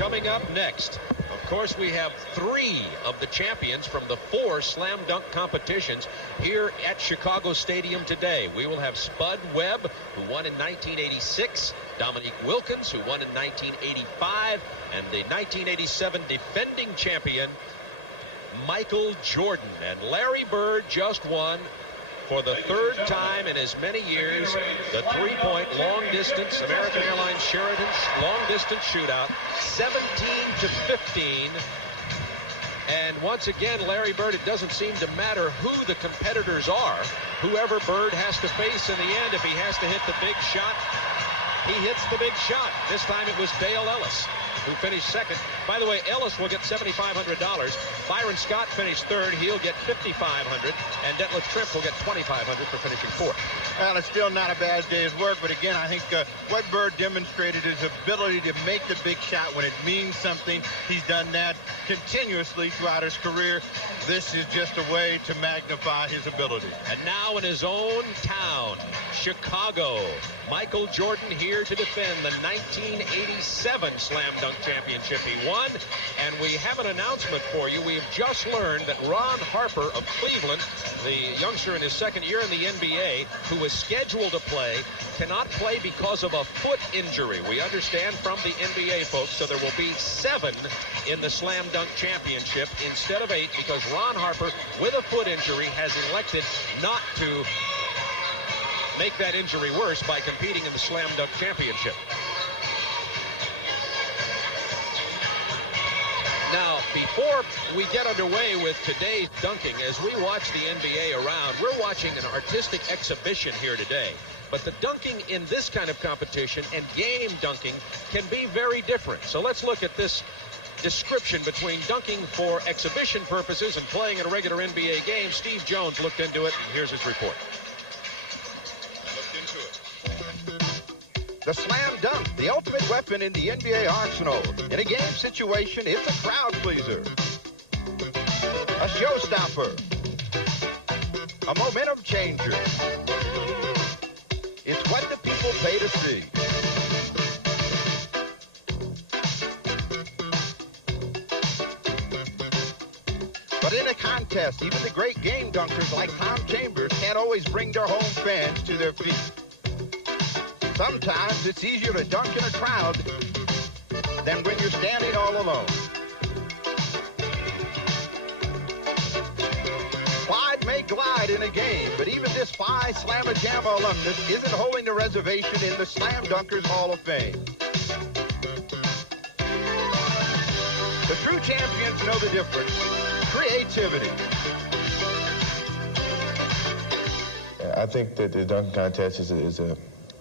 Coming up next, of course, we have 3 of the champions from the 4 slam dunk competitions here at Chicago Stadium today. We will have Spud Webb, who won in 1986, Dominique Wilkins, who won in 1985, and the 1987 defending champion, Michael Jordan. And Larry Bird just won for the 3rd time in as many years the 3-point long-distance American Airlines Sheraton long-distance shootout, 17-15. And once again, Larry Bird, it doesn't seem to matter who the competitors are. Whoever Bird has to face in the end, if he has to hit the big shot, he hits the big shot. This time it was Dale Ellis who finished 2nd. By the way, Ellis will get $7,500. Byron Scott finished 3rd. He'll get $5,500. And Detlef Schrempf will get $2,500 for finishing 4th. Well, it's still not a bad day's work, but again, I think what Bird demonstrated is ability to make the big shot when it means something. He's done that continuously throughout his career. This is just a way to magnify his ability. And now in his own town, Chicago, Michael Jordan here to defend the 1987 Slam Dunk Championship he won. And we have an announcement for you. We have just learned that Ron Harper of Cleveland, the youngster in his 2nd year in the NBA, who was scheduled to play, cannot play because of a foot injury. We understand from the NBA folks, so there will be 7 in the Slam Dunk Championship instead of 8 because Ron Harper, with a foot injury, has elected not to make that injury worse by competing in the Slam Dunk Championship. Now, before we get underway with today's dunking, as we watch the NBA around, we're watching an artistic exhibition here today. But the dunking in this kind of competition and game dunking can be very different. So let's look at this description between dunking for exhibition purposes and playing in a regular NBA game. Steve Jones looked into it, and here's his report. The slam dunk, the ultimate weapon in the NBA arsenal. In a game situation, it's a crowd pleaser, a showstopper, a momentum changer. It's what the people pay to see. But in a contest, even the great game dunkers like Tom Chambers can't always bring their home fans to their feet. Sometimes it's easier to dunk in a crowd than when you're standing all alone. Clyde may glide in a game, but even this Phi Slamma Jamma alumnus isn't holding the reservation in the Slam Dunkers Hall of Fame. The true champions know the difference. Creativity. I think that the dunk contest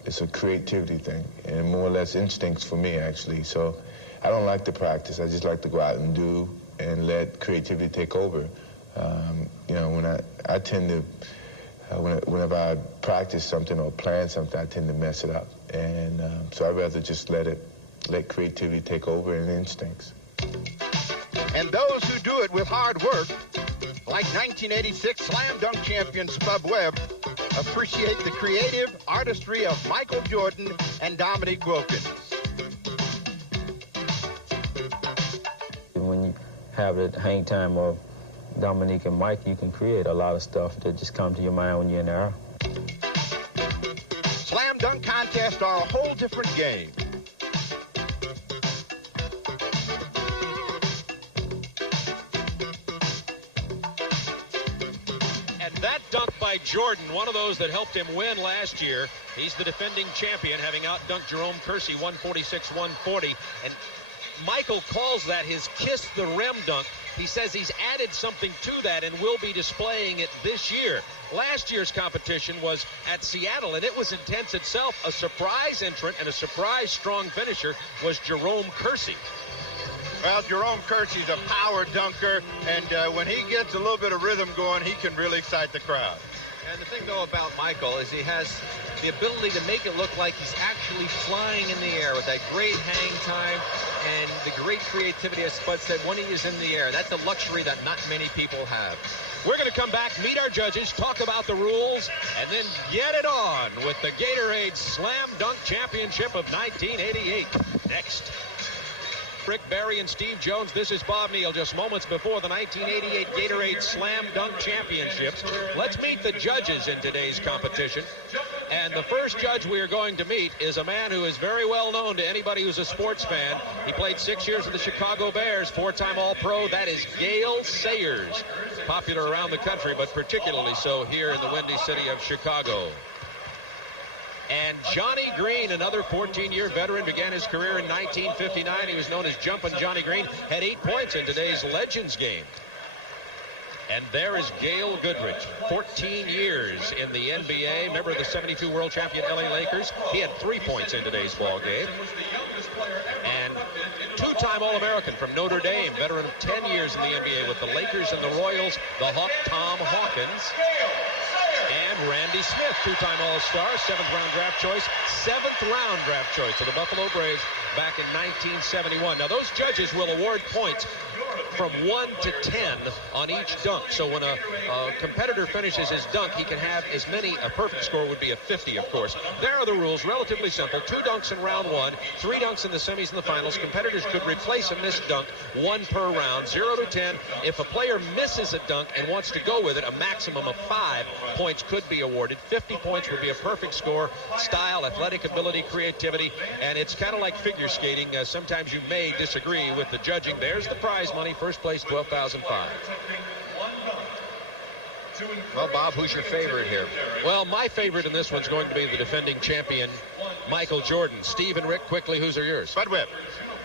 it's a creativity thing, and more or less instincts for me, actually. So I don't like to practice. I just like to go out and do and let creativity take over. You know, when I tend to, whenever I practice something or plan something, I tend to mess it up. And so I'd rather just let creativity take over and instincts. And those who do it with hard work, like 1986 Slam Dunk champion Spud Webb, appreciate the creative artistry of Michael Jordan and Dominique Wilkins. When you have the hang time of Dominique and Mike, you can create a lot of stuff that just come to your mind when you're in there. Slam Dunk contests are a whole different game. That dunk by Jordan, one of those that helped him win last year. He's the defending champion, having outdunked Jerome Kersey 146-140. And Michael calls that his kiss the rim dunk. He says he's added something to that and will be displaying it this year. Last year's competition was at Seattle, and it was intense itself. A surprise entrant and a surprise strong finisher was Jerome Kersey. Well, Jerome Kersey's a power dunker, and when he gets a little bit of rhythm going, he can really excite the crowd. And the thing, though, about Michael is he has the ability to make it look like he's actually flying in the air with that great hang time and the great creativity, as Spud said, when he is in the air. That's a luxury that not many people have. We're going to come back, meet our judges, talk about the rules, and then get it on with the Gatorade Slam Dunk Championship of 1988. Next. Rick Barry and Steve Jones. This is Bob Neal, just moments before the 1988 Gatorade Slam Dunk Championships. Let's meet the judges in today's competition. And the first judge we are going to meet is a man who is very well known to anybody who's a sports fan. He played 6 years with the Chicago Bears, 4-time All-Pro. That is Gale Sayers, popular around the country, but particularly so here in the Windy City of Chicago. And Johnny Green, another 14-year veteran, began his career in 1959. He was known as Jumpin' Johnny Green, had 8 points in today's Legends game. And there is Gail Goodrich, 14 years in the NBA, member of the 72 world champion LA Lakers. He had 3 points in today's ball game. And 2-time All-American from Notre Dame, veteran of 10 years in the NBA with the Lakers and the Royals, the Hawk Tom Hawkins. And Randy Smith, 2-time All-Star, 7th-round draft choice, 7th-round draft choice of the Buffalo Braves back in 1971. Now, those judges will award points from 1 to 10 on each dunk. So when a competitor finishes his dunk, he can have as many. A perfect score would be a 50, of course. There are the rules, relatively simple. 2 dunks in round 1, 3 dunks in the semis and the finals. Competitors could replace a missed dunk, 1 per round, 0 to 10. If a player misses a dunk and wants to go with it, a maximum of 5 points could be awarded. 50 points would be a perfect score. Style, athletic ability, creativity, and it's kind of like figure skating. Sometimes you may disagree with the judging. There's the prize money. First place, $12,005. Well, Bob, who's your favorite here? Well, my favorite in this one's going to be the defending champion, Michael Jordan. Steve and Rick, quickly, who's are yours? Bud Webb.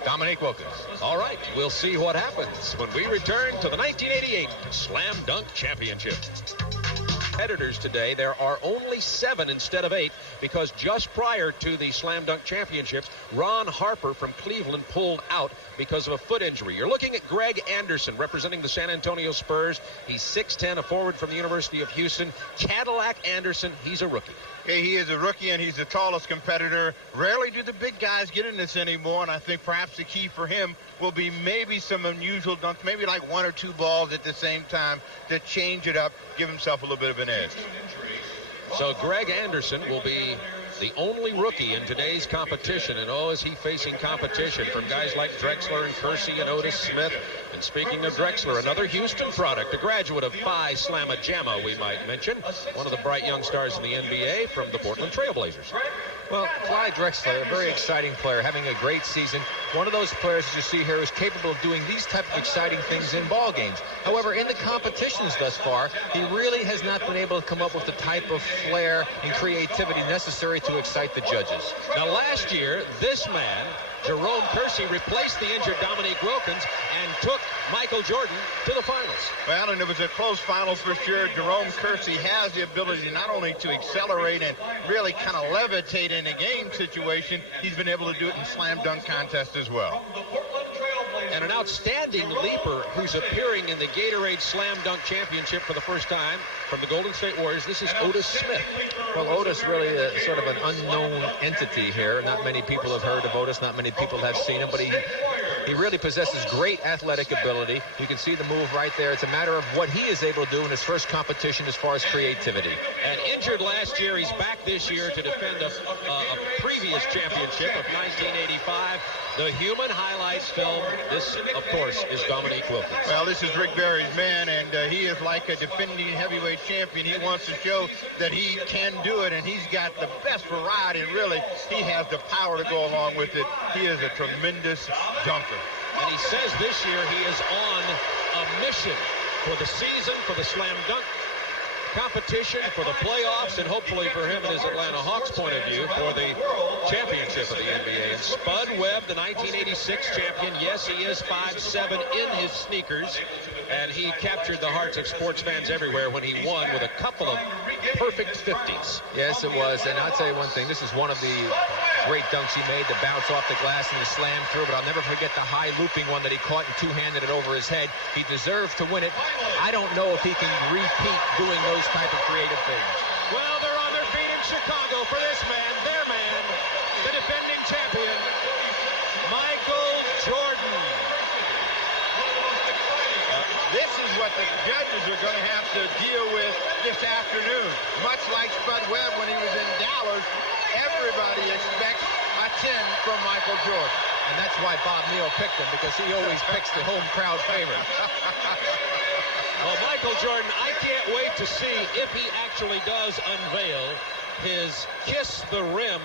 Dominique Wilkins. All right, we'll see what happens when we return to the 1988 Slam Dunk Championship. Competitors today, there are only 7 instead of 8 because just prior to the Slam Dunk Championships, Ron Harper from Cleveland pulled out because of a foot injury. You're looking at Greg Anderson representing the San Antonio Spurs. He's 6'10", a forward from the University of Houston. Cadillac Anderson, he's a rookie. Hey, he is a rookie, and he's the tallest competitor. Rarely do the big guys get in this anymore, and I think perhaps the key for him will be maybe some unusual dunks, maybe like 1 or 2 balls at the same time to change it up, give himself a little bit of an edge. So Greg Anderson will be the only rookie in today's competition, and is he facing competition from guys like Drexler and Kersey and Otis Smith. And speaking of Drexler, another Houston product, a graduate of Phi Slamma Jamma, we might mention, one of the bright young stars in the NBA from the Portland Trailblazers. Well, Clyde Drexler, a very exciting player, having a great season. One of those players, as you see here, is capable of doing these type of exciting things in ball games. However, in the competitions thus far, he really has not been able to come up with the type of flair and creativity necessary to excite the judges. Now, last year, this man, Jerome Kersey, replaced the injured Dominique Wilkins and took Michael Jordan to the finals. Well, and it was a close final for sure. Jerome Kersey has the ability not only to accelerate and really kind of levitate in a game situation, he's been able to do it in slam dunk contests as well. And an outstanding leaper who's appearing in the Gatorade Slam Dunk Championship for the first time from the Golden State Warriors. This is Otis Smith. Well, Otis really sort of an unknown entity here. Not many people have heard of Otis. Not many people have seen him, but he really possesses great athletic ability. You can see the move right there. It's a matter of what he is able to do in his first competition as far as creativity. And injured last year, he's back this year to defend a previous championship of 1985. The human highlights film. This, of course, is Dominique Wilkins. Well, this is Rick Barry's man, and he is like a defending heavyweight champion. He wants to show that he can do it, and he's got the best variety, and really, he has the power to go along with it. He is a tremendous dunker. And he says this year he is on a mission for the season, for the slam dunk competition, for the playoffs, and hopefully for him and his Atlanta Hawks point of view for the championship of the NBA. And Spud Webb, the 1986 champion, yes, he is 5'7" in his sneakers, and he captured the hearts of sports fans everywhere when he won with a couple of perfect 50s. Yes, it was, and I'll tell you one thing, this is one of the great dunks he made, the bounce off the glass and the slam through, but I'll never forget the high looping one that he caught and two-handed it over his head. He deserves to win it. I don't know if he can repeat doing those type of creative things. Well, they're on their feet in Chicago for this man, their man, the defending champion, Michael Jordan. This is what the judges are going to have to deal with this afternoon. Much like Spud Webb when he was in Dallas, everybody expects a 10 from Michael Jordan. And that's why Bob Neal picked him, because he always picks the home crowd favorite. Well, Michael Jordan, I can't wait to see if he actually does unveil his Kiss the Rim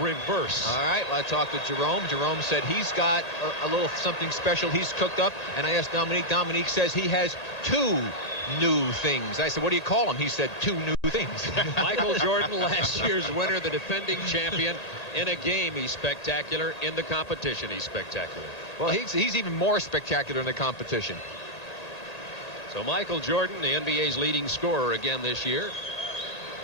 reverse. All right, well, I talked to Jerome. Jerome said he's got a little something special he's cooked up. And I asked Dominique. Dominique says he has 2 new things. I said, what do you call them? He said 2 new things. Michael Jordan, last year's winner, the defending champion. In a game, he's spectacular. In the competition, he's spectacular. Well, he's even more spectacular in the competition. So Michael Jordan, the NBA's leading scorer again this year.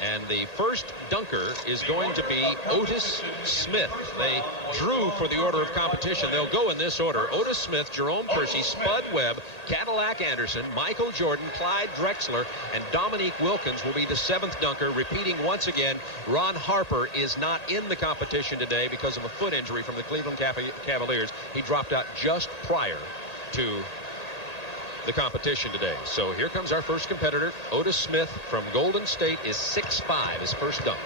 And the first dunker is going to be Otis Smith. They drew for the order of competition. They'll go in this order: Otis Smith, Jerome Kersey, Spud Webb, Cadillac Anderson, Michael Jordan, Clyde Drexler, and Dominique Wilkins will be the 7th dunker. Repeating once again, Ron Harper is not in the competition today because of a foot injury from the Cleveland Cavaliers. He dropped out just prior to the competition today. So here comes our first competitor. Otis Smith from Golden State is 6'5", his first dunk.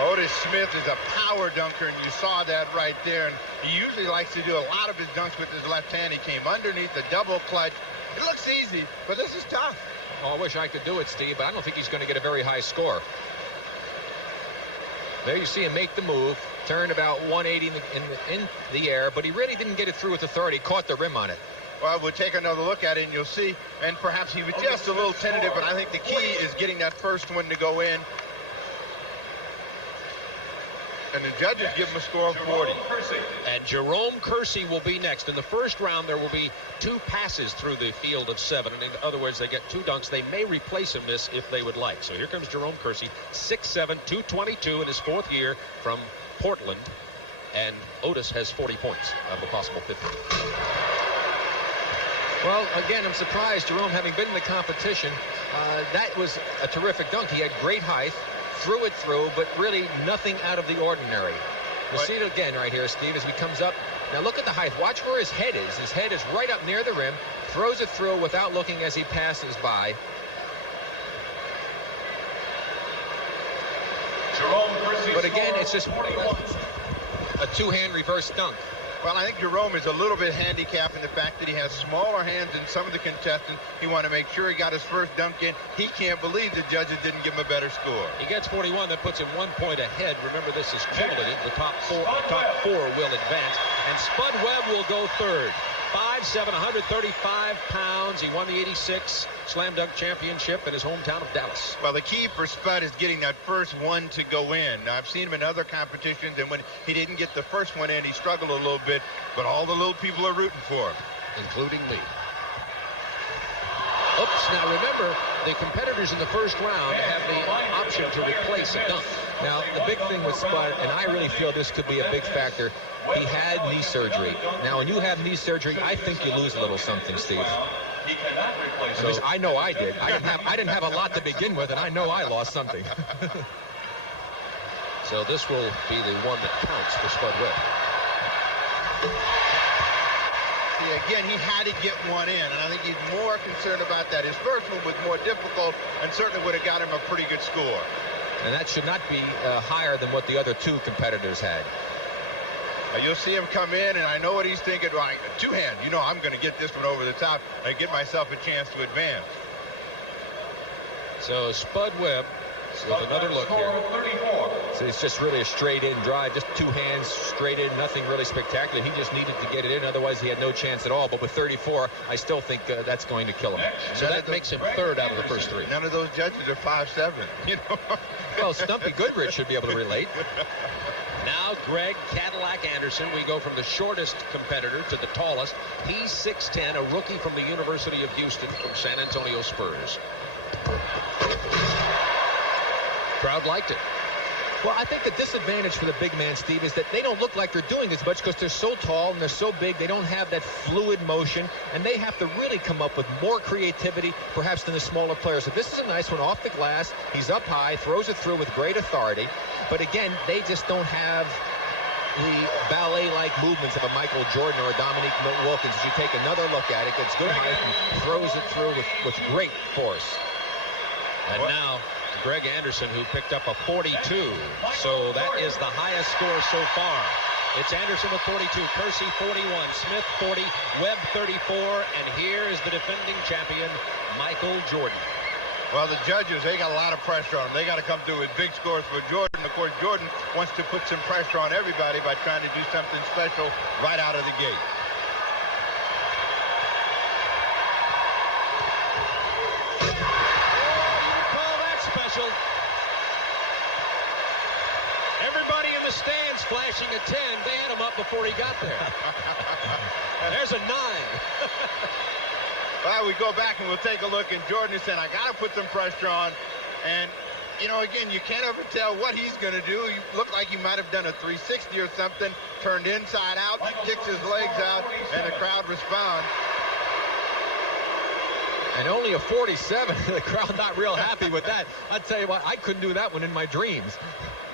Otis Smith is a power dunker, and you saw that right there. And he usually likes to do a lot of his dunks with his left hand. He came underneath the double clutch. It looks easy, but this is tough. Oh, I wish I could do it, Steve, but I don't think he's going to get a very high score. There you see him make the move, turn about 180 in the air, but he really didn't get it through with authority. Caught the rim on it. Well, we'll take another look at it, and you'll see. And perhaps he was just a little tentative, but I think the key is getting that first one to go in. And the judges give him a score of 40. And Jerome Kersey will be next. In the first round, there will be 2 passes through the field of 7. And in other words, they get 2 dunks. They may replace him this if they would like. So here comes Jerome Kersey, 6'7", 222 in his 4th year from Portland. And Otis has 40 points of a possible 50. Well, again, I'm surprised, Jerome, having been in the competition, that was a terrific dunk. He had great height. Threw it through, but really nothing out of the ordinary. You'll see it again right here, Steve, as he comes up. Now look at the height. Watch where his head is. His head is right up near the rim. Throws it through without looking as he passes by. But again, it's just a 2-hand reverse dunk. Well, I think Jerome is a little bit handicapped in the fact that he has smaller hands than some of the contestants. He wanted to make sure he got his first dunk in. He can't believe the judges didn't give him a better score. He gets 41. That puts him 1 point ahead. Remember, this is cumulative. The top four will advance. And Spud Webb will go 3rd. 5'7", 135 pounds. He won the 86 Slam Dunk Championship in his hometown of Dallas. Well, the key for Spud is getting that first one to go in. Now, I've seen him in other competitions, and when he didn't get the first one in, he struggled a little bit, but all the little people are rooting for him. Including me. Oops, now remember, the competitors in the first round have the option to replace a dunk. Now, the big thing with Spud, and I really feel this could be a big factor, he had knee surgery. Now, when you have knee surgery, I think you lose a little something, Steve. So, I know I did. I didn't have a lot to begin with, and I know I lost something. So this will be the one that counts for Spud Webb. See, again, he had to get one in, and I think he's more concerned about that. His first one was more difficult and certainly would have got him a pretty good score. And that should not be higher than what the other 2 competitors had. You'll see him come in, and I know what he's thinking. Right, 2-hand. You know, I'm going to get this one over the top and get myself a chance to advance. So Spud Webb with another look here. So it's just really a straight-in drive, just 2 hands straight in, nothing really spectacular. He just needed to get it in, otherwise he had no chance at all. But with 34, I still think that's going to kill him. So that makes him 3rd out of the first 3. None of those judges are 5'7", you know. Well, Stumpy Goodrich should be able to relate. Now Greg Cadillac Anderson. We go from the shortest competitor to the tallest. He's 6'10", a rookie from the University of Houston from San Antonio Spurs. Crowd liked it. Well, I think the disadvantage for the big man, Steve, is that they don't look like they're doing as much because they're so tall and they're so big. They don't have that fluid motion, and they have to really come up with more creativity, perhaps, than the smaller players. So this is a nice one off the glass. He's up high, throws it through with great authority. But again, they just don't have the ballet-like movements of a Michael Jordan or a Dominique Wilkins. As you take another look at it, gets good height and throws it through with great force. And now Greg Anderson, who picked up a 42. So that is the highest score so far. It's Anderson with 42, Kersey 41, Smith 40, Webb 34, and here is the defending champion, Michael Jordan. Well, the judges, they got a lot of pressure on them. They got to come through with big scores for Jordan. Of course, Jordan wants to put some pressure on everybody by trying to do something special right out of the gate. Special. Everybody in the stands flashing a 10. They had him up before he got there. There's a 9. Well, we go back and we'll take a look, and Jordan is saying, I got to put some pressure on. And, you know, again, you can't ever tell what he's going to do. You look like he might have done a 360 or something, turned inside out, kicks his legs out, and the crowd responds. And only a 47. The crowd not real happy with that. I'll tell you what, I couldn't do that one in my dreams.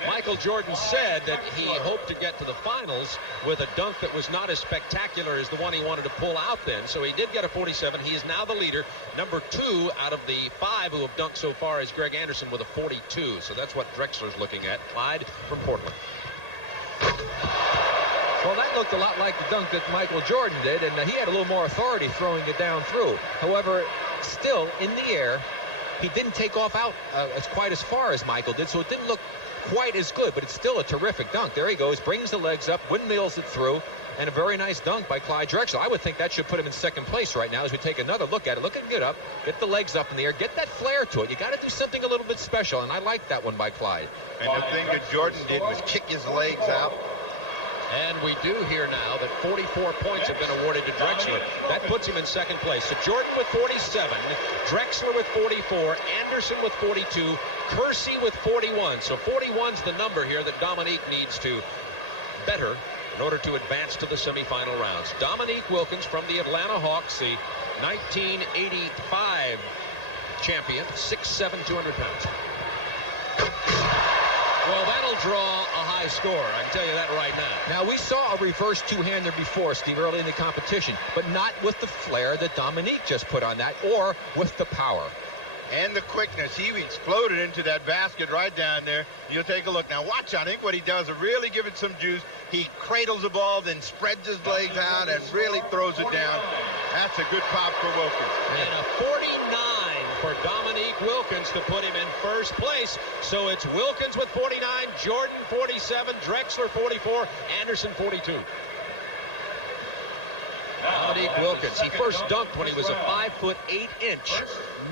Michael Jordan said that he hoped to get to the finals with a dunk that was not as spectacular as the one he wanted to pull out then. So he did get a 47. He is now the leader. Number 2 out of the 5 who have dunked so far is Greg Anderson with a 42. So that's what Drexler's looking at. Clyde from Portland. Well, that looked a lot like the dunk that Michael Jordan did, and he had a little more authority throwing it down through. However, still in the air, he didn't take off out quite as far as Michael did, so it didn't look quite as good, but it's still a terrific dunk. There he goes, brings the legs up, windmills it through, and a very nice dunk by Clyde Drexler. I would think that should put him in second place right now as we take another look at it. Look at it up, get the legs up in the air, get that flair to it. You got to do something a little bit special, and I like that one by Clyde. And the thing that Jordan did was kick his legs out. And we do hear now that 44 points have been awarded to Drexler. That puts him in second place. So Jordan with 47, Drexler with 44, Anderson with 42, Kersey with 41. So 41's the number here that Dominique needs to better in order to advance to the semifinal rounds. Dominique Wilkins from the Atlanta Hawks, the 1985 champion, 6'7", 200 pounds. Well, that'll draw a high score. I can tell you that right now. Now, we saw a reverse two-hander before, Steve, early in the competition, but not with the flair that Dominique just put on that, or with the power. And the quickness. He exploded into that basket right down there. You'll take a look. Now, watch, I think what he does is really give it some juice. He cradles the ball, then spreads his legs out and really throws it down. That's a good pop for Wilkins. And a 49 for Dominique Wilkins to put him in first place. So it's Wilkins with 49, Jordan 47, Drexler 44, Anderson 42. Dominique Wilkins, he first dunked when he was a 5'8",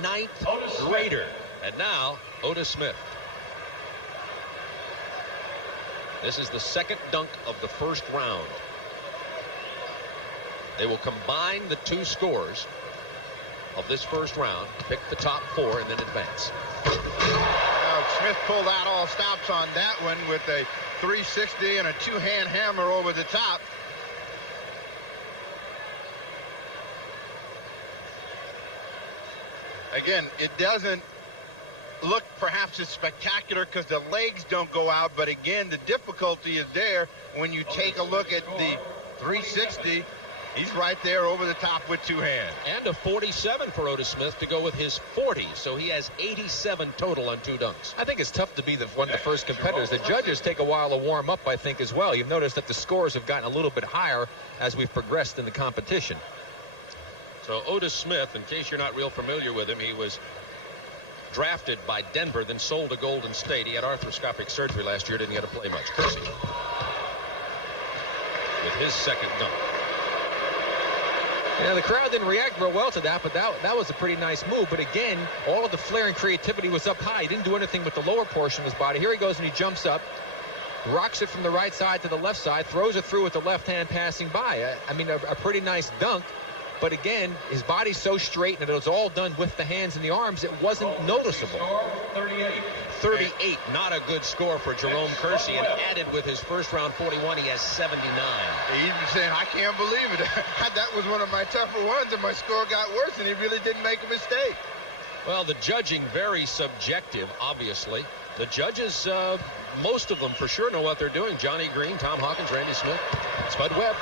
ninth grader. And now, Otis Smith. This is the second dunk of the first round. They will combine the two scores of this first round, pick the top 4, and then advance. Now, Smith pulled out all stops on that one with a 360 and a two-hand hammer over the top. Again, it doesn't look perhaps as spectacular because the legs don't go out, but again, the difficulty is there when you take a look at the 360. He's right there over the top with two hands. And a 47 for Otis Smith to go with his 40. So he has 87 total on 2 dunks. I think it's tough to be one of the first competitors. The judges take a while to warm up, I think, as well. You've noticed that the scores have gotten a little bit higher as we've progressed in the competition. So Otis Smith, in case you're not real familiar with him, he was drafted by Denver, then sold to Golden State. He had arthroscopic surgery last year, didn't get to play much. Kersey with his second dunk. Yeah, the crowd didn't react real well to that, but that was a pretty nice move. But again, all of the flair and creativity was up high. He didn't do anything with the lower portion of his body. Here he goes and he jumps up, rocks it from the right side to the left side, throws it through with the left hand passing by. I mean, a pretty nice dunk. But again, his body's so straight and it was all done with the hands and the arms, it wasn't noticeable. 38, not a good score for Jerome Kersey, and added with his first round 41, he has 79. He's saying, I can't believe it. That was one of my tougher ones, and my score got worse, and he really didn't make a mistake. Well, the judging, very subjective, obviously. The judges, most of them for sure know what they're doing. Johnny Green, Tom Hawkins, Randy Smith, Spud Webb.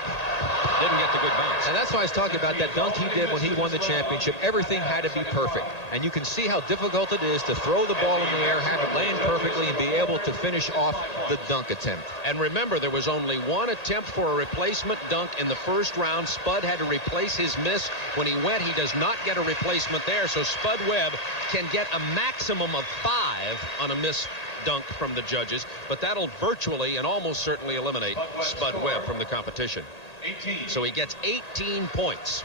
Didn't get the good bounce. And that's why I was talking about that dunk he did when he won the championship. Everything had to be perfect. And you can see how difficult it is to throw the ball in the air, have it land perfectly, and be able to finish off the dunk attempt. And remember, there was only one attempt for a replacement dunk in the first round. Spud had to replace his miss. When he went, he does not get a replacement there. So Spud Webb can get a maximum of 5 on a missed dunk from the judges, but that'll virtually and almost certainly eliminate Spud Webb from the competition. So he gets 18 points.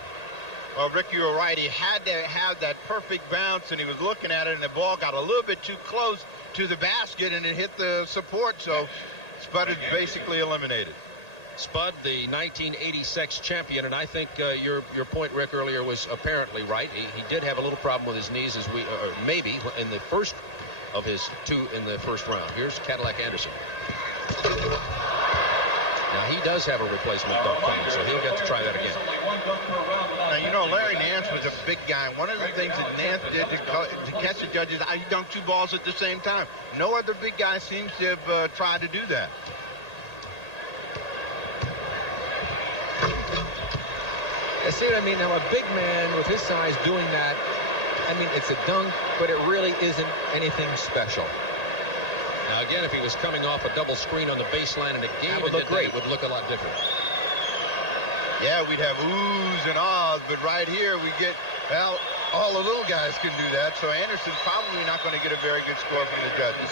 Well, Rick, you were right. He had to have that perfect bounce, and he was looking at it, and the ball got a little bit too close to the basket, and it hit the support, so Spud is basically eliminated. Spud, the 1986 champion, and I think your point, Rick, earlier was apparently right. He did have a little problem with his knees, as we maybe in the first of his 2 in the first round. Here's Cadillac Anderson. Now he does have a replacement dunk coming, so he'll get to try that again. Now, you know, Larry Nance was a big guy. One of the things that Nance did to catch the judges, he dunked 2 balls at the same time. No other big guy seems to have tried to do that. I see what I mean. Now, a big man with his size doing that, I mean, it's a dunk, but it really isn't anything special. Now, again, if he was coming off a double screen on the baseline in a game, That would look great. It would look a lot different. Yeah, we'd have oohs and ahs, but right here we get, well, all the little guys can do that, so Anderson's probably not going to get a very good score from the judges.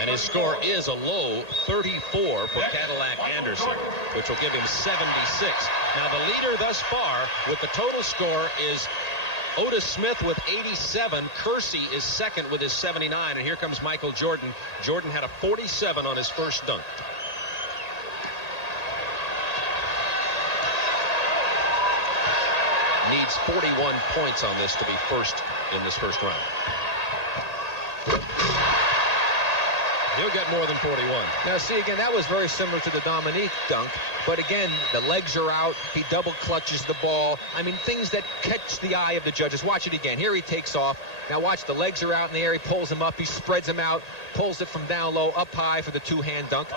And his score is a low 34 for Cadillac Anderson, which will give him 76. Now, the leader thus far with the total score is Otis Smith with 87. Kersey is second with his 79. And here comes Michael Jordan. Jordan had a 47 on his first dunk. Needs 41 points on this to be first in this first round. He'll get more than 41. Now, see, again, that was very similar to the Dominique dunk. But again, the legs are out. He double clutches the ball. I mean, things that catch the eye of the judges. Watch it again. Here he takes off. Now watch, the legs are out in the air. He pulls them up. He spreads them out, pulls it from down low, up high for the 2-hand dunk.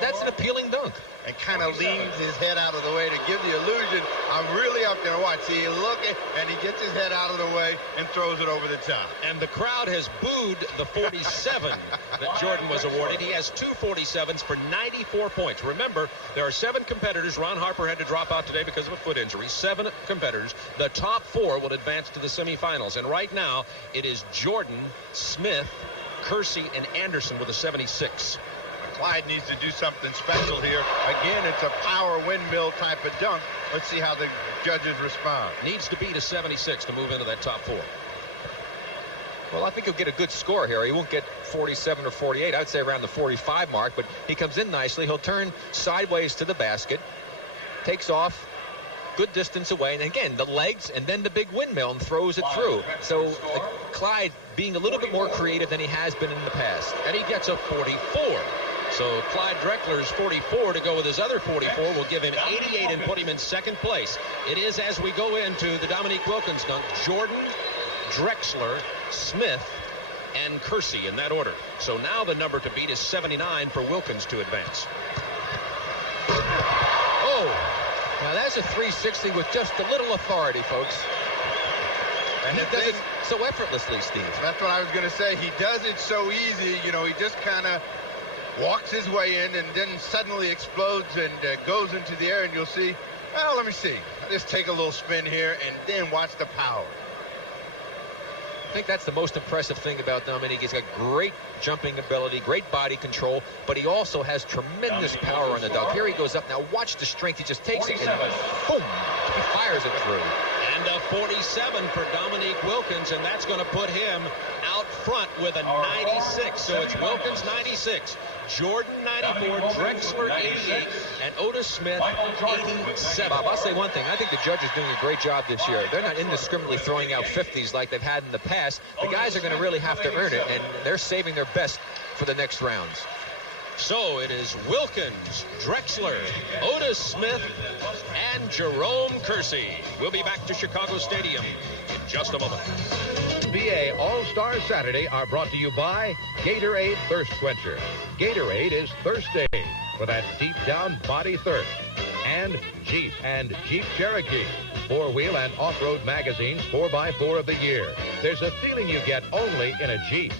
That's an appealing dunk. And kind of leans his head out of the way to give the illusion, I'm really up there. Watch, see, look, and he gets his head out of the way and throws it over the top. And the crowd has booed the 47 that Jordan was awarded. He has 2 47s for 94 points. Remember, there are 7 competitors. Ron Harper had to drop out today because of a foot injury. 7 competitors. The top 4 will advance to the semifinals. And right now, it is Jordan, Smith, Kersey, and Anderson with a 76. Clyde needs to do something special here. Again, it's a power windmill type of dunk. Let's see how the judges respond. Needs to beat a 76 to move into that top 4. Well, I think he'll get a good score here. He won't get 47 or 48. I'd say around the 45 mark, but he comes in nicely. He'll turn sideways to the basket, takes off, good distance away, and again, the legs and then the big windmill and throws it through. So Clyde being a little bit more creative than he has been in the past. And he gets a 44. So Clyde Drexler's 44 to go with his other 44 will give him 88 and put him in second place. It is, as we go into the Dominique Wilkins dunk, Jordan, Drexler, Smith, and Kersey in that order. So now the number to beat is 79 for Wilkins to advance. Oh, now that's a 360 with just a little authority, folks. And he does it so effortlessly, Steve. That's what I was going to say. He does it so easy. You know, he just kind of walks his way in and then suddenly explodes and goes into the air, and you'll see, well, let me see. I'll just take a little spin here and then watch the power. I think that's the most impressive thing about Dominique. He's got great jumping ability, great body control, but he also has tremendous power on the dunk. Here he goes up. Now watch the strength. He just takes it and boom, he fires it through. And a 47 for Dominique Wilkins, and that's going to put him out front with a 96. So it's Wilkins 96, Jordan 94, Drexler 88, and Otis Smith 87. Bob, I'll say one thing. I think the judge is doing a great job this year. They're not indiscriminately throwing out 50s like they've had in the past. The guys are going to really have to earn it, and they're saving their best for the next rounds. So it is Wilkins, Drexler, Otis Smith, and Jerome Kersey. We'll be back to Chicago Stadium in just a moment. NBA All-Star Saturday are brought to you by Gatorade Thirst Quencher. Gatorade is thirst aid for that deep-down body thirst. and Jeep and Jeep Cherokee. 4-wheel and off-road magazines 4x4 of the year. There's a feeling you get only in a Jeep.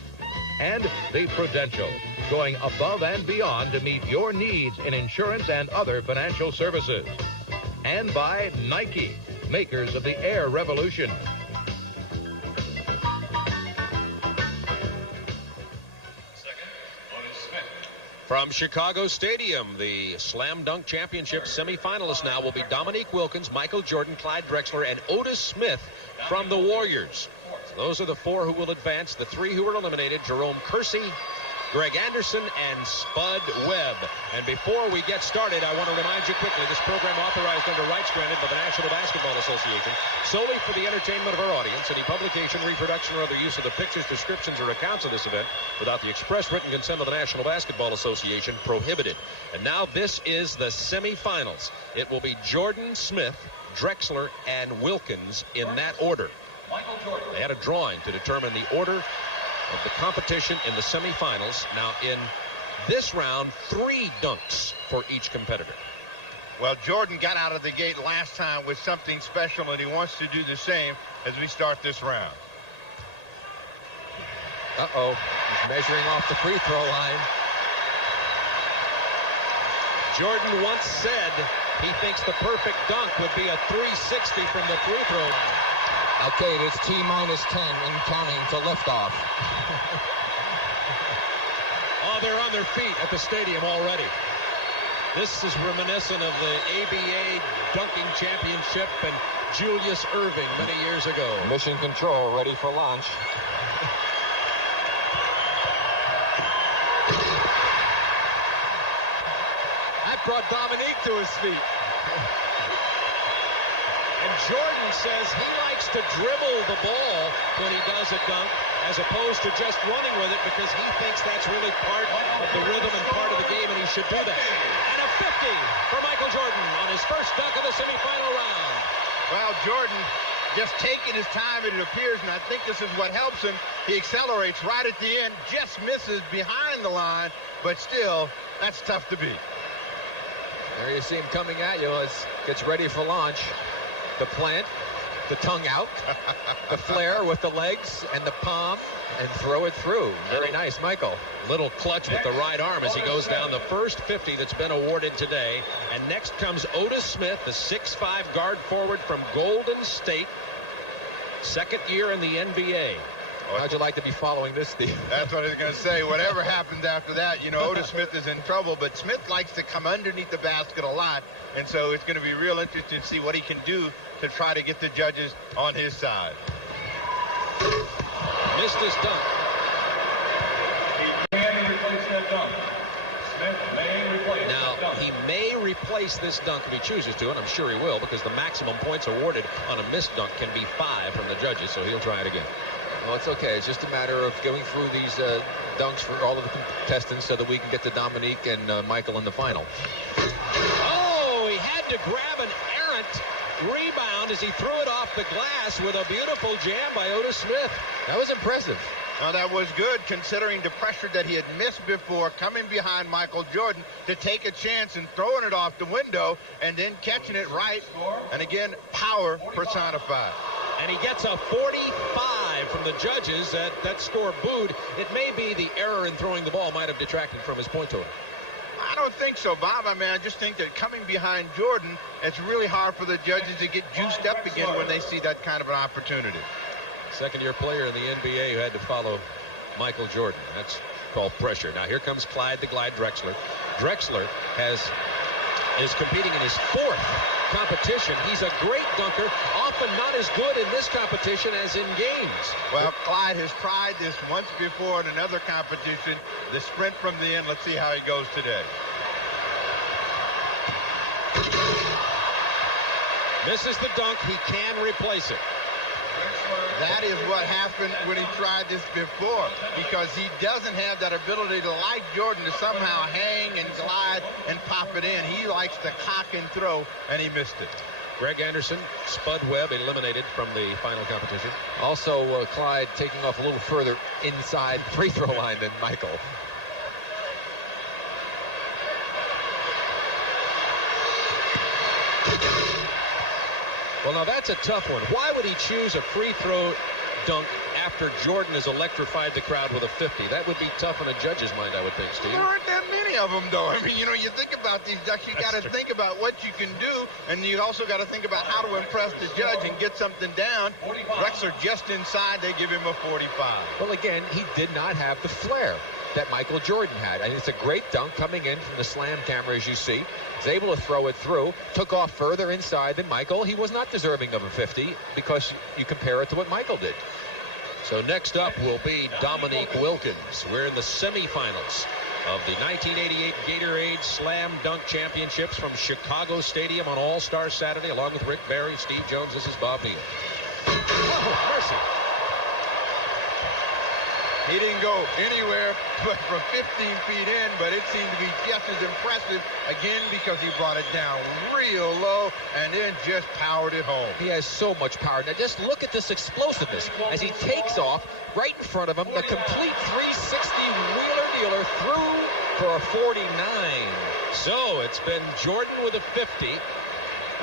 And the Prudential, going above and beyond to meet your needs in insurance and other financial services. And by Nike, makers of the Air Revolution. From Chicago Stadium, the Slam Dunk Championship semifinalists now will be Dominique Wilkins, Michael Jordan, Clyde Drexler, and Otis Smith from the Warriors. So those are the 4 who will advance. The 3 who were eliminated, Jerome Kersey, Greg Anderson, and Spud Webb. And before we get started, I want to remind you quickly, this program authorized under rights granted by the National Basketball Association solely for the entertainment of our audience. Any publication, reproduction, or other use of the pictures, descriptions, or accounts of this event without the express written consent of the National Basketball Association prohibited. And now this is the semifinals. It will be Jordan, Smith, Drexler, and Wilkins in that order. They had a drawing to determine the order of the competition in the semifinals. Now in this round, 3 dunks for each competitor. Well, Jordan got out of the gate last time with something special, and he wants to do the same as we start this round. Uh-oh, he's measuring off the free throw line. Jordan once said he thinks the perfect dunk would be a 360 from the free throw line. Okay, it is T-minus 10 and counting to liftoff. Oh, they're on their feet at the stadium already. This is reminiscent of the ABA dunking championship and Julius Erving many years ago. Mission control, ready for launch. That brought Dominique to his feet. And Jordan says he likes to dribble the ball when he does a dunk as opposed to just running with it because he thinks that's really part of the rhythm and part of the game, and he should do that. And a 50 for Michael Jordan on his first dunk of the semifinal round. Well, Jordan just taking his time, it appears, and I think this is what helps him. He accelerates right at the end, just misses behind the line, but still, that's tough to beat. There you see him coming at you as gets ready for launch. The plant, the tongue out, the flare with the legs and the palm, and throw it through. Very nice, Michael. Little clutch with the right arm as he goes down the first 50 that's been awarded today. And next comes Otis Smith, the 6'5" guard forward from Golden State. Second year in the NBA. How'd you like to be following this, Steve? That's what I was going to say. Whatever happens after that, you know, Otis Smith is in trouble, but Smith likes to come underneath the basket a lot, and so it's going to be real interesting to see what he can do to try to get the judges on his side. Missed his dunk. He can replace that dunk. Smith may replace Now, that dunk. he may replace this dunk if he chooses to, and I'm sure he will, because the maximum points awarded on a missed dunk can be 5 from the judges, so he'll try it again. Well, it's okay. It's just a matter of going through these dunks for all of the contestants so that we can get to Dominique and Michael in the final. Oh, he had to grab an errant rebound as he threw it off the glass with a beautiful jam by Otis Smith. That was impressive. Well, that was good considering the pressure that he had missed before, coming behind Michael Jordan to take a chance and throwing it off the window and then catching it right. And again, power personified. And he gets a 45 from the judges. That score booed. It may be the error in throwing the ball might have detracted from his point total. I don't think so, Bob. I mean, I just think that coming behind Jordan, it's really hard for the judges to get juiced up again when they see that kind of an opportunity. Second-year player in the NBA who had to follow Michael Jordan. That's called pressure. Now here comes Clyde the Glide Drexler. Drexler is competing in his 4th competition. He's a great dunker, often not as good in this competition as in games. Well, Clyde has tried this once before in another competition, the sprint from the end. Let's see how he goes today. Misses the dunk. He can replace it. That is what happened when he tried this before, because he doesn't have that ability to, like Jordan, to somehow hang and glide and pop it in. He likes to cock and throw, and he missed it. Greg Anderson, Spud Webb eliminated from the final competition. Also, Clyde taking off a little further inside free throw line than Michael. Well, now that's a tough one. Why would he choose a free throw dunk after Jordan has electrified the crowd with a 50? That would be tough on a judge's mind, I would think, Steve. There aren't that many of them, though. I mean, you know, you think about these ducks, you got to think about what you can do, and you also got to think about how to impress the judge and get something down. Drexler just inside, they give him a 45. Well, again, he did not have the flair that Michael Jordan had. I mean, it's a great dunk coming in from the slam camera, as you see. He's able to throw it through, took off further inside than Michael. He was not deserving of a 50 because you compare it to what Michael did. So next up will be Dominique Wilkins. We're in the semifinals of the 1988 Gatorade Slam Dunk Championships from Chicago Stadium on All-Star Saturday, along with Rick Barry, Steve Jones. This is Bob Neal. Oh, mercy. He didn't go anywhere but from 15 feet in, but it seemed to be just as impressive, again, because he brought it down real low and then just powered it home. He has so much power. Now just look at this explosiveness as he takes off right in front of him, the complete 360 wheeler-dealer through for a 49. So it's been Jordan with a 50,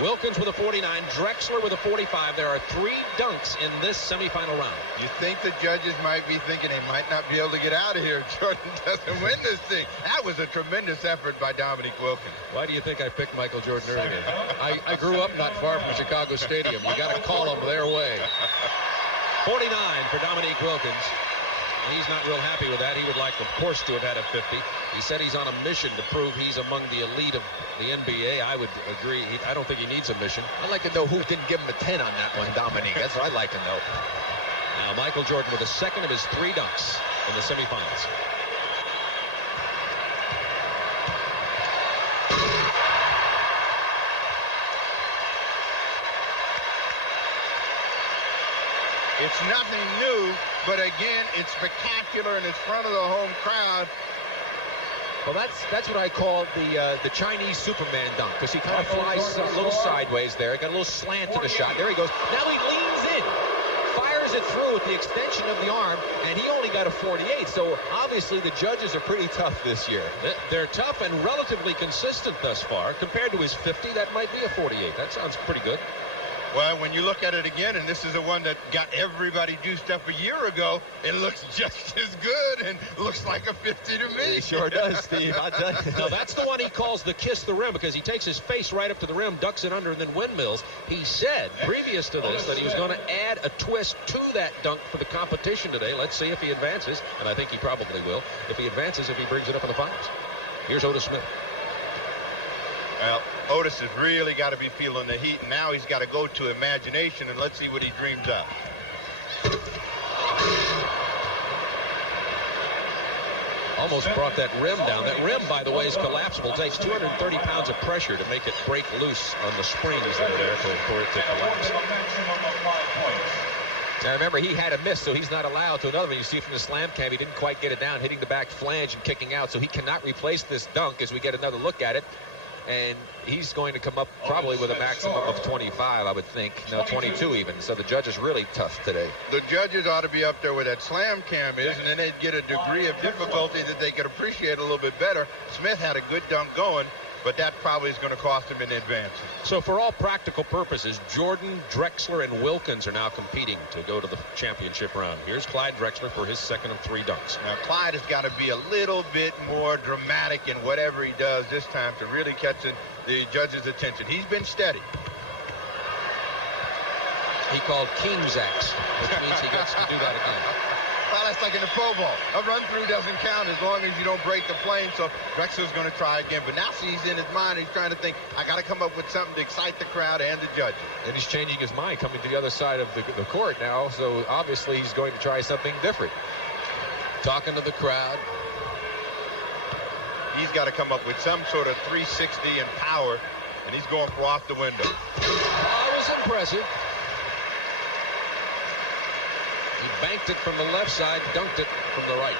Wilkins with a 49, Drexler with a 45. There are 3 dunks in this semifinal round. You think the judges might be thinking they might not be able to get out of here if Jordan doesn't win this thing. That was a tremendous effort by Dominique Wilkins. Why do you think I picked Michael Jordan earlier? I grew up not far from Chicago Stadium. You got to call them their way. 49 for Dominique Wilkins. He's not real happy with that. He would like, of course, to have had a 50. He said he's on a mission to prove he's among the elite of the NBA. I would agree. I don't think he needs a mission. I'd like to know who didn't give him a 10 on that one, Dominique. That's what I'd like to know. Now, Michael Jordan with the second of his 3 dunks in the semifinals. It's nothing new, but again, it's spectacular and it's front of the home crowd. Well, that's what I call the Chinese Superman dunk, because he kind of flies a little sideways there. He got a little slant to the shot. There he goes. Now he leans in, fires it through with the extension of the arm, and he only got a 48. So obviously the judges are pretty tough this year. They're tough and relatively consistent thus far. Compared to his 50, that might be a 48. That sounds pretty good. Well, when you look at it again, and this is the one that got everybody juiced up a year ago, it looks just as good and looks like a 50 to me. It sure does, Steve. I tell you. Now, that's the one he calls the kiss the rim, because he takes his face right up to the rim, ducks it under, and then windmills. He said previous to this that he was going to add a twist to that dunk for the competition today. Let's see if he advances, and I think he probably will. If he advances, if he brings it up in the finals. Here's Otis Smith. Well, Otis has really got to be feeling the heat, and now he's got to go to imagination, and let's see what he dreams up. Almost brought that rim down. That rim, by the way, is collapsible. It takes 230 pounds of pressure to make it break loose on the springs that are there for it to collapse. Now remember, he had a miss, so he's not allowed to another one. You see from the slam cam, he didn't quite get it down, hitting the back flange and kicking out, so he cannot replace this dunk as we get another look at it. And he's going to come up probably with a maximum of 25, I would think. No, 22 even. So the judge is really tough today. The judges ought to be up there where that slam cam is, and then they'd get a degree of difficulty that they could appreciate a little bit better. Smith had a good dunk going, but that probably is going to cost him in advance. So for all practical purposes, Jordan, Drexler, and Wilkins are now competing to go to the championship round. Here's Clyde Drexler for his second of 3 dunks. Now, Clyde has got to be a little bit more dramatic in whatever he does this time to really catch the judge's attention. He's been steady. He called King's X, which means he gets to do that again. Well, that's like in the Pro Bowl. A run-through doesn't count as long as you don't break the plane, so Drexler's going to try again. But now he's in his mind. He's trying to think, I got to come up with something to excite the crowd and the judges. And he's changing his mind coming to the other side of the court now, so obviously he's going to try something different. Talking to the crowd. He's got to come up with some sort of 360 and power, and he's going for off the window. That was impressive. He banked it from the left side, dunked it from the right.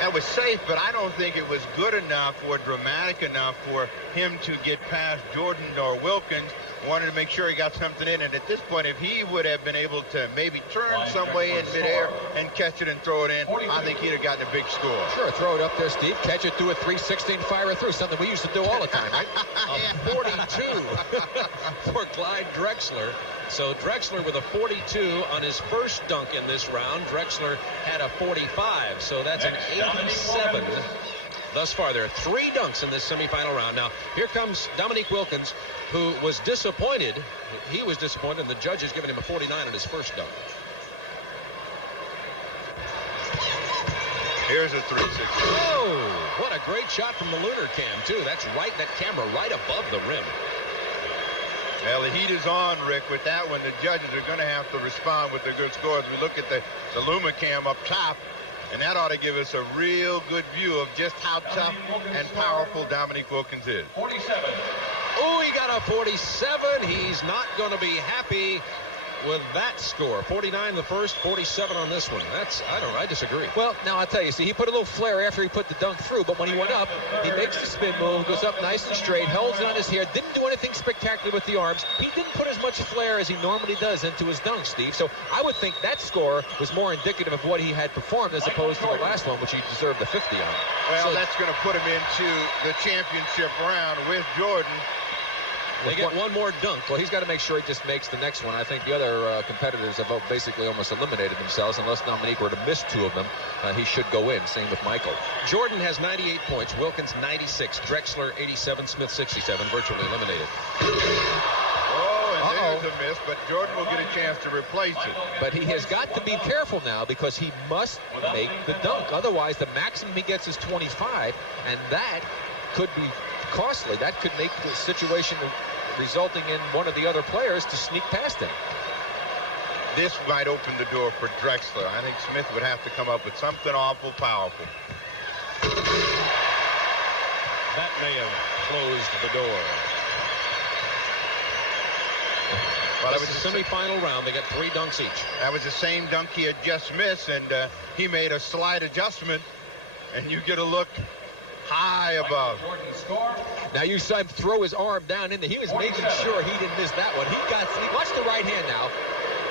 That was safe, but I don't think it was good enough or dramatic enough for him to get past Jordan or Wilkins. wanted to make sure he got something in. And at this point, if he would have been able to maybe turn some way in midair and catch it and throw it in, I think he'd have gotten a big score. Sure, throw it up there, Steve. Catch it, do a 360 and fire it through. Something we used to do all the time, right? A 42 for Clyde Drexler. So Drexler with a 42 on his first dunk in this round. Drexler had a 45, so that's an 87 thus far. There are 3 dunks in this semifinal round. Now, here comes Dominique Wilkins, who was disappointed. He was disappointed, and the judges giving him a 49 on his first dunk. Here's a 360. Oh, what a great shot from the lunar cam, too. That's right, that camera right above the rim. Well, the heat is on, Rick, with that one. The judges are going to have to respond with their good scores. We look at the Lumicam up top, and that ought to give us a real good view of just how tough and powerful Dominique Wilkins is. 47. Oh, he got a 47. He's not going to be happy with that score. 49 the first, 47 on this one. I disagree. Well, now I'll tell you, see, he put a little flare after he put the dunk through, but when he went up, he makes the spin move, goes up nice and straight, holds it on his hair, didn't do anything spectacular with the arms. He didn't put as much flair as he normally does into his dunk, Steve. So I would think that score was more indicative of what he had performed as opposed to the last one, which he deserved the 50 on. Well, that's going to put him into the championship round with Jordan. They get one more dunk. Well, he's got to make sure he just makes the next one. I think the other competitors have basically almost eliminated themselves. Unless Dominique were to miss 2 of them, he should go in. Same with Michael. Jordan has 98 points. Wilkins 96. Drexler 87. Smith 67. Virtually eliminated. Oh, and there's a miss, but Jordan will get a chance to replace it. But he has got to be careful now because he must make the dunk. Otherwise, the maximum he gets is 25, and that could be costly. That could make the situation resulting in one of the other players to sneak past him. This might open the door for Drexler. I think Smith would have to come up with something awful powerful. That may have closed the door. Well, it was a semifinal round. They got 3 dunks each. That was the same dunk he had just missed, and he made a slight adjustment, and you get a look high above. Now you saw him throw his arm down in there. He was making sure he didn't miss that one. Watch the right hand now.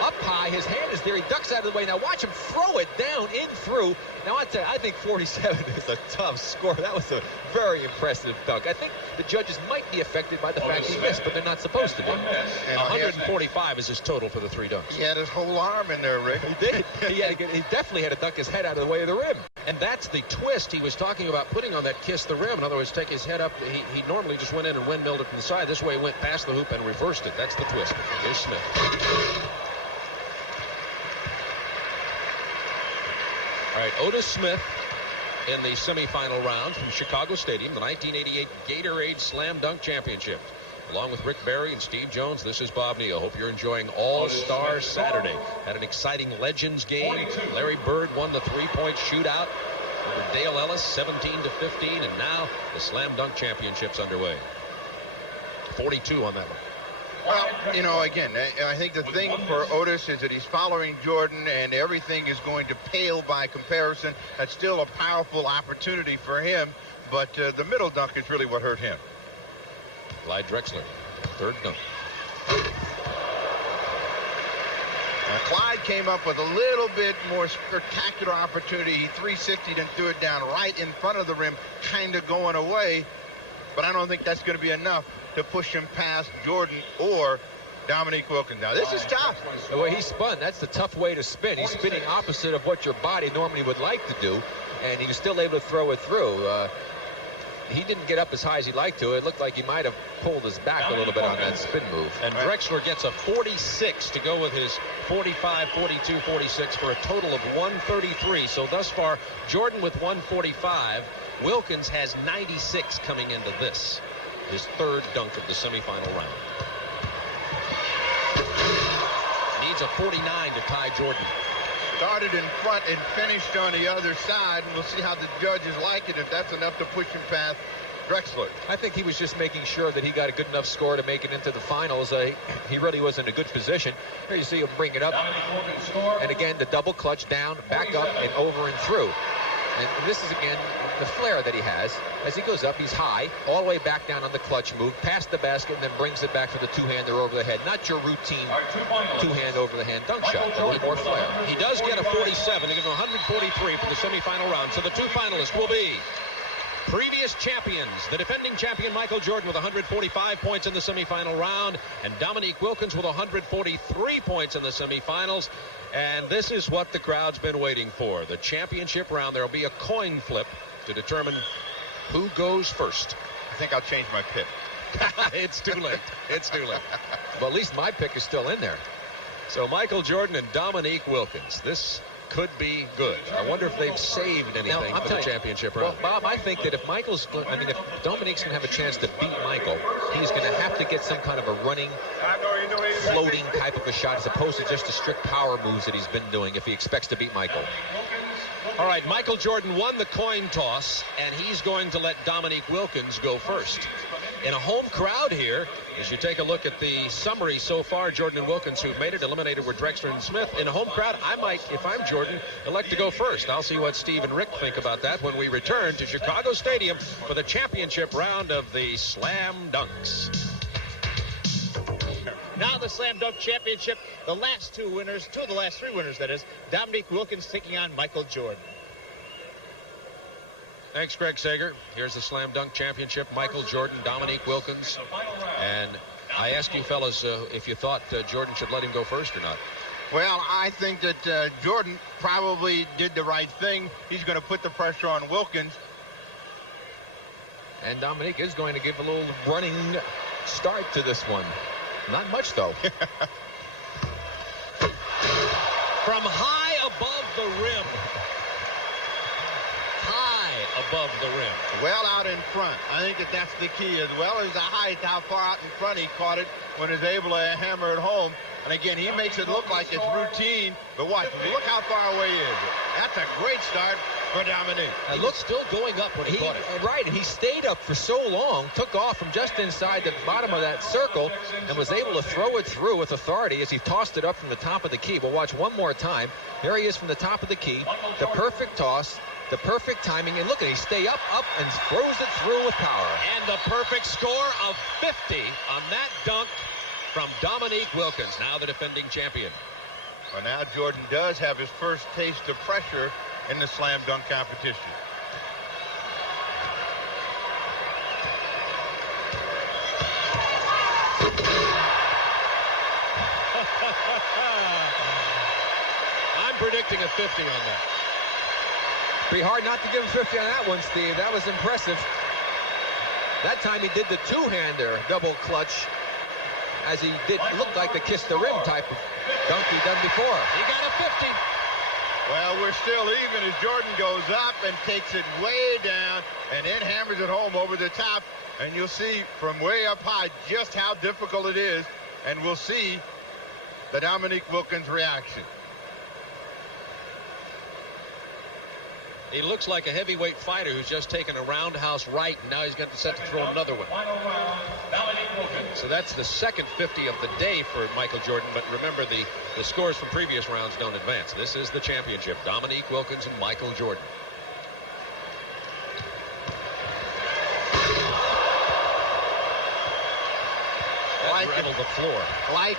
Up high, his hand is there. He ducks out of the way. Now watch him throw it down in through. Now I tell you, I think 47 is a tough score. That was a very impressive dunk. I think the judges might be affected by the fact he missed, but they're not supposed to be. 145 is his total for the 3 dunks. He had his whole arm in there, Rick. He did. He definitely had to duck his head out of the way of the rim. And that's the twist he was talking about, putting on that kiss the rim. In other words, take his head up. He normally just went in and windmilled it from the side. This way he went past the hoop and reversed it. That's the twist. Here's Smith. All right, Otis Smith in the semifinal round from Chicago Stadium, the 1988 Gatorade Slam Dunk Championship. Along with Rick Barry and Steve Jones, this is Bob Neal. Hope you're enjoying All-Star Saturday. Had an exciting Legends game. Larry Bird won the 3-point shootout over Dale Ellis, 17-15, and now the Slam Dunk Championship's underway. 42 on that one. Well, you know, again, I think the thing for Otis is that he's following Jordan, and everything is going to pale by comparison. That's still a powerful opportunity for him, but the middle dunk is really what hurt him. Clyde Drexler, 3rd dunk. Now, Clyde came up with a little bit more spectacular opportunity. He 360'd and threw it down right in front of the rim, kind of going away, but I don't think that's going to be enough to push him past Jordan or Dominique Wilkins. Now, this is tough. The way he spun, that's the tough way to spin. He's spinning opposite of what your body normally would like to do, and he was still able to throw it through. He didn't get up as high as he'd like to. It looked like he might have pulled his back a little bit on that spin move. And Drexler gets a 46 to go with his 45, 42, 46 for a total of 133. So thus far, Jordan with 145. Wilkins has 96 coming into this, his 3rd dunk of the semifinal round. Needs a 49 to tie Jordan. Started in front and finished on the other side, and we'll see how the judges like it, if that's enough to push him past Drexler. I think he was just making sure that he got a good enough score to make it into the finals. He really was in a good position. Here you see him bring it up. And again, the double clutch down, back up, and over and through. And this is, again, the flair that he has. As he goes up, he's high, all the way back down on the clutch move, past the basket, and then brings it back for the two-hander over the head. Not your routine two-hand over the hand dunk shot. A little more flair. He does get a 47 to give him 143 for the semifinal round. So the two finalists will be previous champions, the defending champion Michael Jordan with 145 points in the semifinal round, and Dominique Wilkins with 143 points in the semifinals. And this is what the crowd's been waiting for. The championship round. There will be a coin flip to determine who goes first. I think I'll change my pick. It's too late. It's too late. But at least my pick is still in there. So Michael Jordan and Dominique Wilkins. This could be good. I wonder if they've saved anything for the championship round. Well, Bob, I think that if Dominique's going to have a chance to beat Michael, he's going to have to get some kind of a running, floating type of a shot as opposed to just the strict power moves that he's been doing if he expects to beat Michael. All right, Michael Jordan won the coin toss, and he's going to let Dominique Wilkins go first. In a home crowd here, as you take a look at the summary so far, Jordan and Wilkins, who've made it, eliminated were Drexler and Smith. In a home crowd, I might, if I'm Jordan, elect to go first. I'll see what Steve and Rick think about that when we return to Chicago Stadium for the championship round of the Slam Dunks. Now the Slam Dunk Championship, the last two of the last three winners, that is, Dominique Wilkins taking on Michael Jordan. Thanks, Greg Sager. Here's the Slam Dunk Championship. Michael Jordan, Dominique Wilkins. And I asked you fellas if you thought Jordan should let him go first or not. Well, I think that Jordan probably did the right thing. He's going to put the pressure on Wilkins. And Dominique is going to give a little running start to this one. Not much, though. From high above the rim. High above the rim. Well out in front. I think that's the key, as well as the height, how far out in front he caught it when he was able to hammer it home. And again, he makes it look like it's routine, but watch, look how far away he is. That's a great start for Dominique. He was still going up when he caught it. Right, and he stayed up for so long, took off from just inside the bottom of that circle, and was able to throw it through with authority as he tossed it up from the top of the key. We'll watch one more time. Here he is from the top of the key, the perfect toss, the perfect timing, and look at, he stay up, and throws it through with power. And the perfect score of 50 on that dunk from Dominique Wilkins, now the defending champion. Well, now Jordan does have his first taste of pressure in the slam dunk competition. I'm predicting a 50 on that. Pretty hard not to give him 50 on that one, Steve. That was impressive. That time he did the two-hander double clutch, as he did look like the kiss the rim type of dunk he done before. He got a 50. Well, we're still even as Jordan goes up and takes it way down and then hammers it home over the top. And you'll see from way up high just how difficult it is. And we'll see the Dominique Wilkins reaction. He looks like a heavyweight fighter who's just taken a roundhouse right, and now he's got to set to throw another one. So that's the second 50 of the day for Michael Jordan, but remember the scores from previous rounds don't advance. This is the championship. Dominique Wilkins and Michael Jordan. That dribbled the floor. Like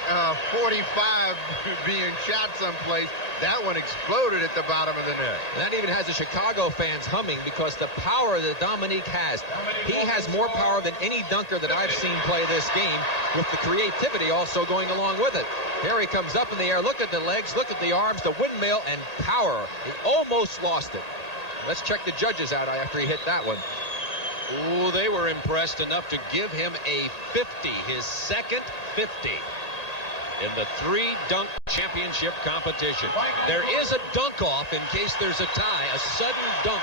45 being shot someplace. That one exploded at the bottom of the net. And that even has the Chicago fans humming because the power that Dominique has. He has more power than any dunker that I've seen play this game, with the creativity also going along with it. Here he comes up in the air. Look at the legs, look at the arms, the windmill, and power. He almost lost it. Let's check the judges out after he hit that one. Ooh, they were impressed enough to give him a 50, his second 50. In the three-dunk championship competition. There is a dunk-off in case there's a tie, a sudden dunk.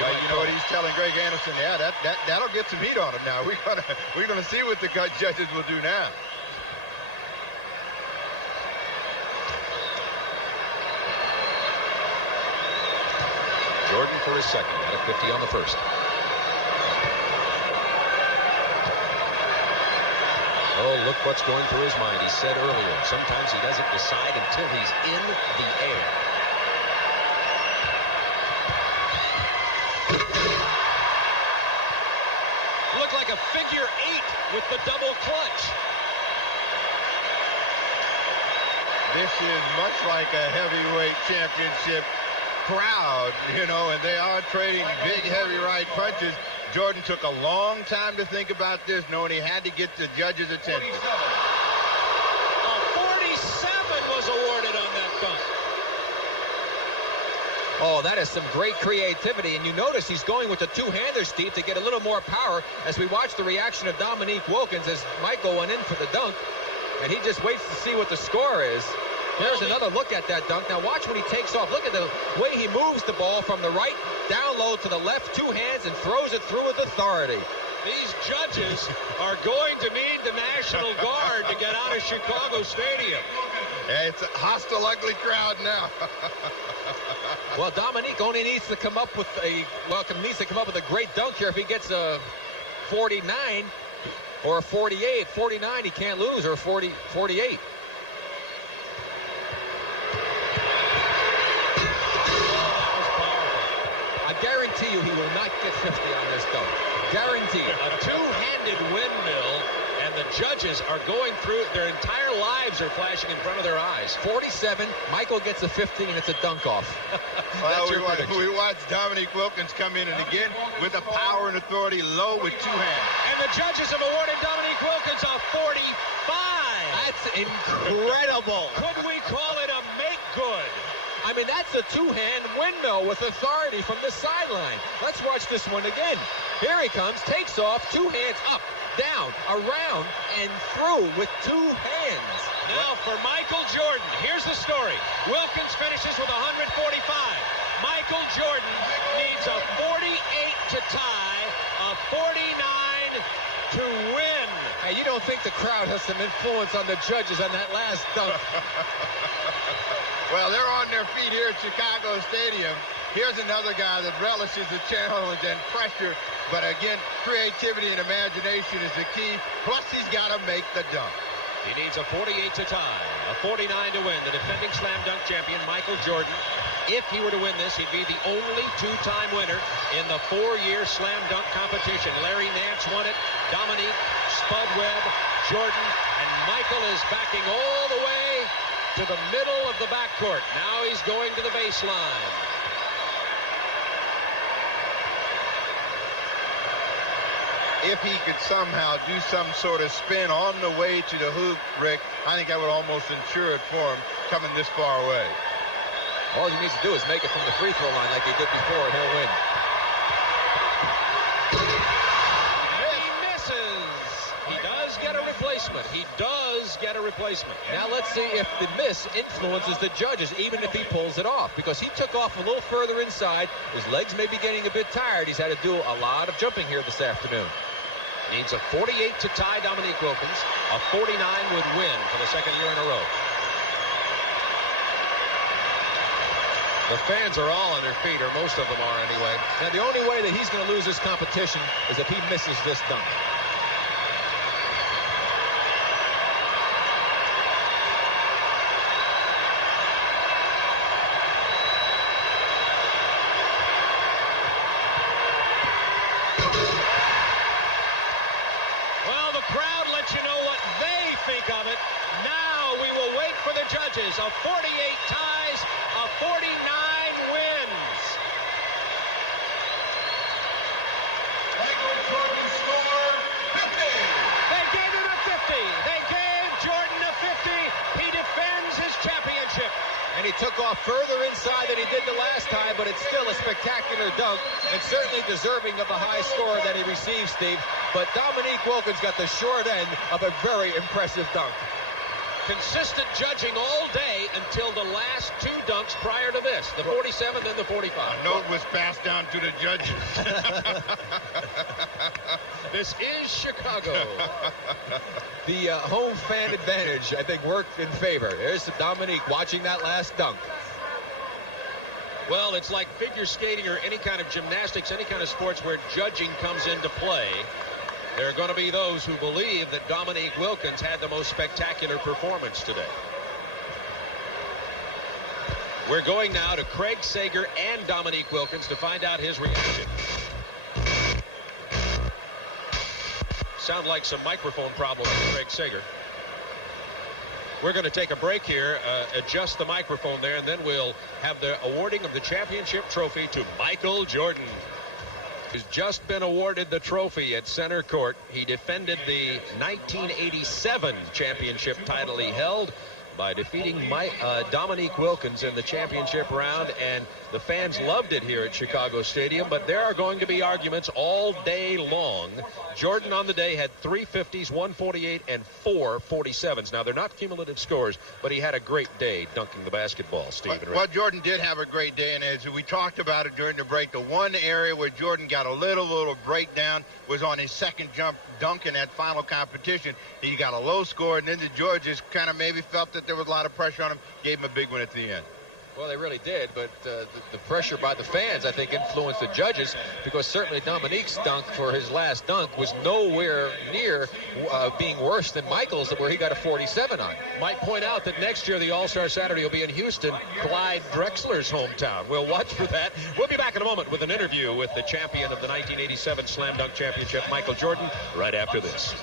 Yeah, you know what he's telling Greg Anderson? Yeah, that'll get some heat on him now. We're gonna see what the judges will do now. Jordan for his second, got a 50 on the first. Oh, look what's going through his mind. He said earlier, sometimes he doesn't decide until he's in the air. like a figure 8 with the double clutch. This is much like a heavyweight championship crowd, you know, and they are trading big, heavy right punches. Jordan took a long time to think about this, knowing he had to get the judge's attention. A 47 was awarded on that dunk. Oh, that is some great creativity, and you notice he's going with the two-hander, Steve, to get a little more power as we watch the reaction of Dominique Wilkins as Michael went in for the dunk, and he just waits to see what the score is. There's another look at that dunk. Now watch when he takes off. Look at the way he moves the ball from the right down low to the left, two hands, and throws it through with authority. These judges are going to need the National Guard to get out of Chicago Stadium. Yeah, it's a hostile, ugly crowd now. Well, Dominique only needs to come up with a great dunk here. If he gets a 49 or a 48, 49, he can't lose, or 48. I guarantee you he will not get 50 on this dunk. Guaranteed. A two-handed windmill, and the judges are going through it. Their entire lives are flashing in front of their eyes. 47, Michael gets a 50, and it's a dunk off. Well, we watched Dominique Wilkins come in, and again, with the power and authority low with two hands. And the judges have awarded Dominique Wilkins a 45. That's incredible. Could we call it a make good? I mean, that's a two-hand windmill with authority from the sideline. Let's watch this one again. Here he comes, takes off, two hands up, down, around, and through with two hands. Now for Michael Jordan, here's the story. Wilkins finishes with 145. Michael Jordan needs a 48 to tie, a 49 to win. Hey, you don't think the crowd has some influence on the judges on that last dunk? Well, they're on their feet here at Chicago Stadium. Here's another guy that relishes the challenge and pressure. But again, creativity and imagination is the key. Plus, he's got to make the dunk. He needs a 48 to tie, a 49 to win. The defending slam dunk champion, Michael Jordan. If he were to win this, he'd be the only two-time winner in the 4-year slam dunk competition. Larry Nance won it, Dominique, Spud Webb, Jordan, and Michael is backing all the way to the middle of the backcourt. Now he's going to the baseline. If he could somehow do some sort of spin on the way to the hoop, Rick, I think that would almost ensure it for him coming this far away. All he needs to do is make it from the free throw line like he did before, and he'll win. He misses. He does get a replacement. He does get a replacement. Now let's see if the miss influences the judges, even if he pulls it off, because he took off a little further inside. His legs may be getting a bit tired. He's had to do a lot of jumping here this afternoon. Needs a 48 to tie Dominique Wilkins. A 49 would win for the second year in a row. The fans are all on their feet, or most of them are anyway. Now, the only way that he's going to lose this competition is if he misses this dunk. Well, the crowd lets you know what they think of it. Now we will wait for the judges. A 48 ties, a 49 wins. Michael Jordan scored 50. They gave him a 50. They gave Jordan a 50. He defends his championship. And he took off further inside than he did the last time, but it's still a spectacular dunk, and certainly deserving of the high score that he received, Steve. But Dominique Wilkins got the short end of a very impressive dunk. Consistent judging all day until the last two dunks prior to this, the 47 and the 45. A note was passed down to the judges. This is Chicago. The home fan advantage, I think, worked in favor. There's Dominique watching that last dunk. Well, it's like figure skating or any kind of gymnastics, any kind of sports where judging comes into play. There are going to be those who believe that Dominique Wilkins had the most spectacular performance today. We're going now to Craig Sager and Dominique Wilkins to find out his reaction. Sound like some microphone problems with Greg Sager. We're going to take a break here, adjust the microphone there, and then we'll have the awarding of the championship trophy to Michael Jordan, who's just been awarded the trophy at center court. He defended the 1987 championship title he held by defeating Dominique Wilkins in the championship round, and the fans loved it here at Chicago Stadium, but there are going to be arguments all day long. Jordan on the day had 3 50s, 148, and 4 47s. Now, they're not cumulative scores, but he had a great day dunking the basketball, Steve. Well, Jordan did have a great day, and as we talked about it during the break, the one area where Jordan got a little breakdown was on his second jump dunk in that final competition. He got a low score, and then the Georges kind of maybe felt that there was a lot of pressure on him, gave him a big one at the end. Well, they really did, but the pressure by the fans, I think, influenced the judges, because certainly Dominique's dunk for his last dunk was nowhere near being worse than Michael's, where he got a 47 on. Might point out that next year the All-Star Saturday will be in Houston, Clyde Drexler's hometown. We'll watch for that. We'll be back in a moment with an interview with the champion of the 1987 Slam Dunk Championship, Michael Jordan, right after this.